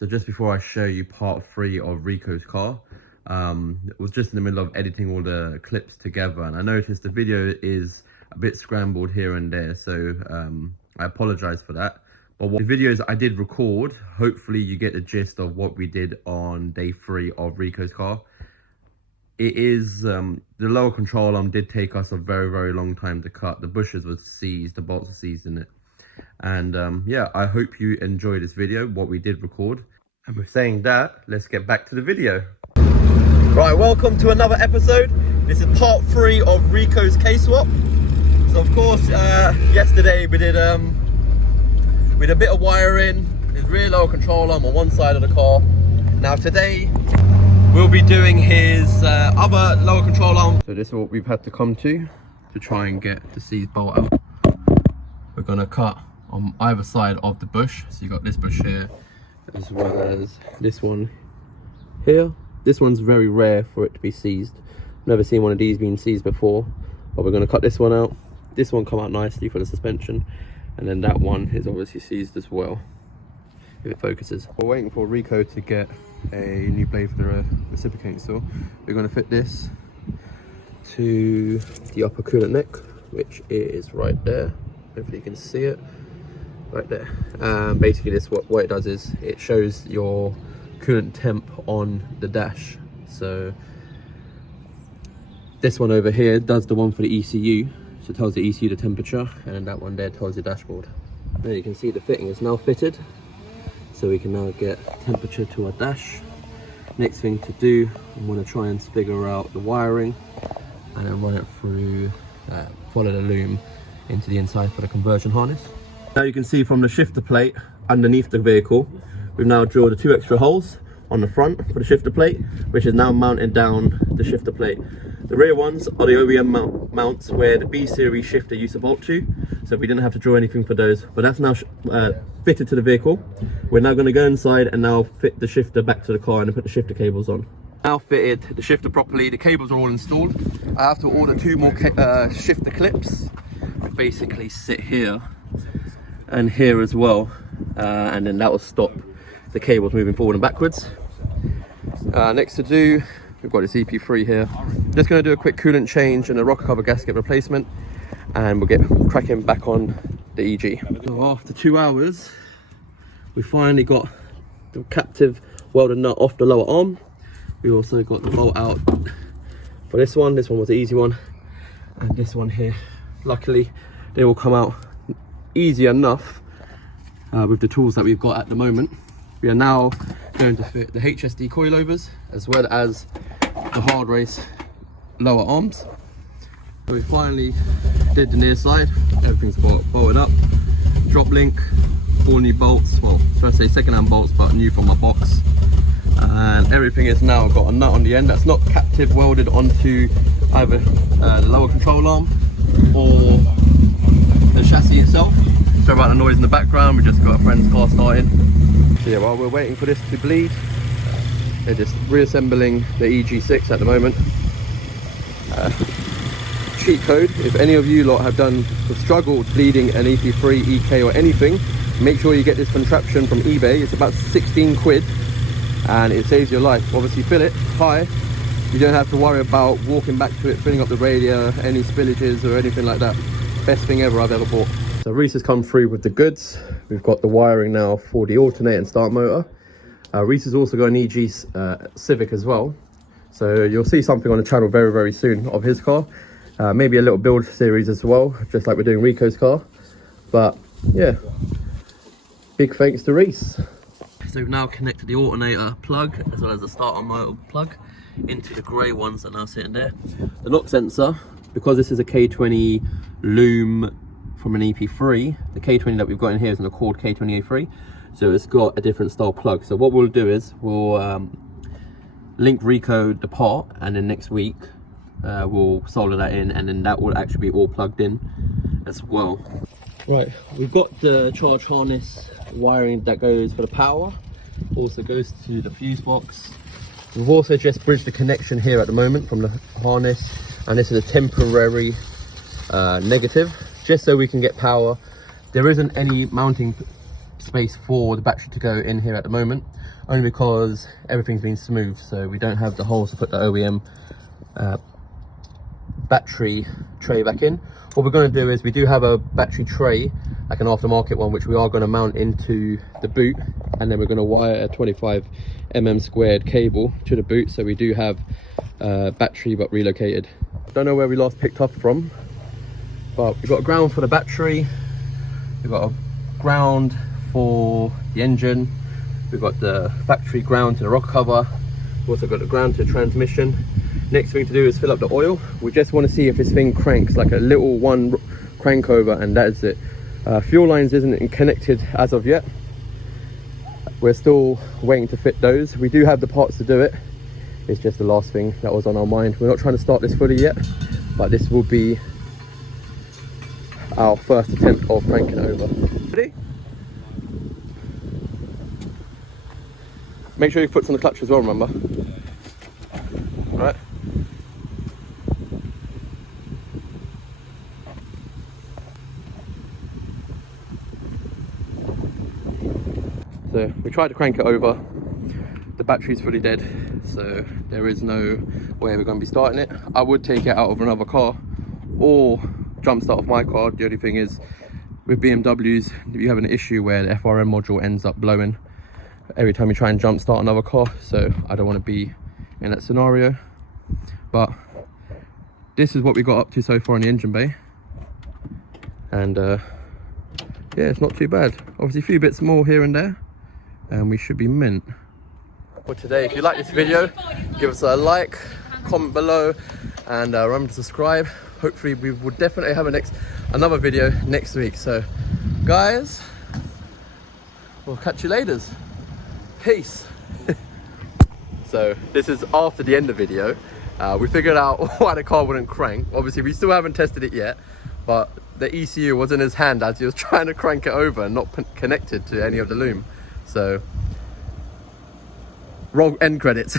So just before I show you part 3 of Rico's car, was just in the middle of editing all the clips together, and I noticed the video is a bit scrambled here and there, so I apologize for that. But the videos I did record, hopefully you get the gist of what we did on day 3 of Rico's car. It is, the lower control arm did take us a very long time to cut. The bushes were seized, the bolts were seized in it. And yeah, I hope you enjoy this video, what we did record. And with saying that, let's get back to the video. Right, welcome to another episode. This is part 3 of Rico's KSWAP. So of course, yesterday we did a bit of wiring, his rear lower control arm on one side of the car. Now today, we'll be doing his other lower control arm. So this is what we've had to come to try and get the seized bolt out. We're gonna cut on either side of the bush. So you got this bush here, as well as this one here. This one's very rare for it to be seized. Never seen one of these being seized before, but we're gonna cut this one out. This one come out nicely for the suspension, and then that one is obviously seized as well, if it focuses. We're waiting for Rico to get a new blade for the reciprocating saw. We're gonna fit this to the upper coolant neck, which is right there. Hopefully you can see it. Right there. Basically this, what it does is it shows your coolant temp on the dash. So this one over here does the one for the ECU, so it tells the ECU the temperature, and that one there tells the dashboard. There you can see the fitting is now fitted, so we can now get temperature to our dash. Next thing to do, I'm going to try and figure out the wiring and then run it through, follow the loom into the inside for the conversion harness. Now you can see from the shifter plate underneath the vehicle, we've now drilled the 2 extra holes on the front for the shifter plate, which is now mounted down the shifter plate. The rear ones are the OEM mounts where the B series shifter used to bolt to, so we didn't have to draw anything for those, but that's now fitted to the vehicle. We're now going to go inside and now fit the shifter back to the car and put the shifter cables on. Now fitted the shifter properly, the cables are all installed. I have to order 2 more shifter clips, which basically sit here and here as well, and then that will stop the cables moving forward and backwards. Next to do, we've got this EP3 here. Just going to do a quick coolant change and a rocker cover gasket replacement, and we'll get cracking back on the EG. So after 2 hours, we finally got the captive welded nut off the lower arm. We also got the bolt out for this one. This one was the easy one, and this one here, luckily they will come out easy enough with the tools that we've got at the moment. We are now going to fit the HSD coilovers as well as the hard race lower arms. So we finally did the near side. Everything's bolted up. Drop link, 4 new bolts. Well, should I say second-hand bolts, but new from my box. And everything is now got a nut on the end that's not captive welded onto either the lower control arm or the chassis itself. Sorry about the noise in the background, we just got a friend's car started. So yeah, while we're waiting for this to bleed, they're just reassembling the EG6 at the moment. Cheat code, if any of you lot have struggled bleeding an EP3, EK or anything, make sure you get this contraption from eBay. It's about 16 quid and it saves your life. Obviously fill it high, you don't have to worry about walking back to it, filling up the radiator, any spillages or anything like that. Best thing ever I've ever bought. So Reese has come through with the goods. We've got the wiring now for the alternate and start motor. Reese has also got an EG Civic as well. So you'll see something on the channel very soon of his car. Maybe a little build series as well, just like we're doing Rico's car. But yeah, big thanks to Reese. So we've now connected the alternator plug as well as the starter motor plug into the grey ones that are now sitting there. The knock sensor, because this is a K20 loom from an EP3, the K20 that we've got in here is an Accord K20A3, so it's got a different style plug. So what we'll do is we'll link Rico the part, and then next week we'll solder that in, and then that will actually be all plugged in as well. Right, we've got the charge harness wiring that goes for the power, also goes to the fuse box. We've also just bridged the connection here at the moment from the harness, and this is a temporary negative, just so we can get power. There isn't any mounting space for the battery to go in here at the moment, only because everything's been smooth, so we don't have the holes to put the OEM battery tray back in. What we're going to do is, we do have a battery tray, like an aftermarket one, which we are going to mount into the boot, and then we're going to wire a 25mm squared cable to the boot, so we do have battery but relocated. Don't know where we last picked up from, but we've got a ground for the battery, we've got a ground for the engine, we've got the factory ground to the rocker cover, we've also got the ground to the transmission. Next thing to do is fill up the oil. We just want to see if this thing cranks, like a little one crank over, and that is it. Fuel lines isn't connected as of yet. We're still waiting to fit those. We do have the parts to do it. It's just the last thing that was on our mind. We're not trying to start this fully yet, but this will be our first attempt of cranking over. Ready? Make sure you put on the clutch as well, remember? Right. So we tried to crank it over. The battery's fully dead, so there is no way we're going to be starting it. I would take it out of another car or jump start off my car. The only thing is, with BMWs, you have an issue where the FRM module ends up blowing every time you try and jump start another car, so I don't want to be in that scenario. But this is what we got up to so far in the engine bay, and yeah, it's not too bad. Obviously a few bits more here and there, and we should be mint for today. If you like this video, give us a like, comment below, and remember to subscribe. Hopefully we will definitely have another video next week. So guys, we'll catch you later. Peace. So this is after the end of the video. We figured out why the car wouldn't crank. Obviously we still haven't tested it yet, but the ECU was in his hand as he was trying to crank it over and not connected to any of the loom. So wrong end credits.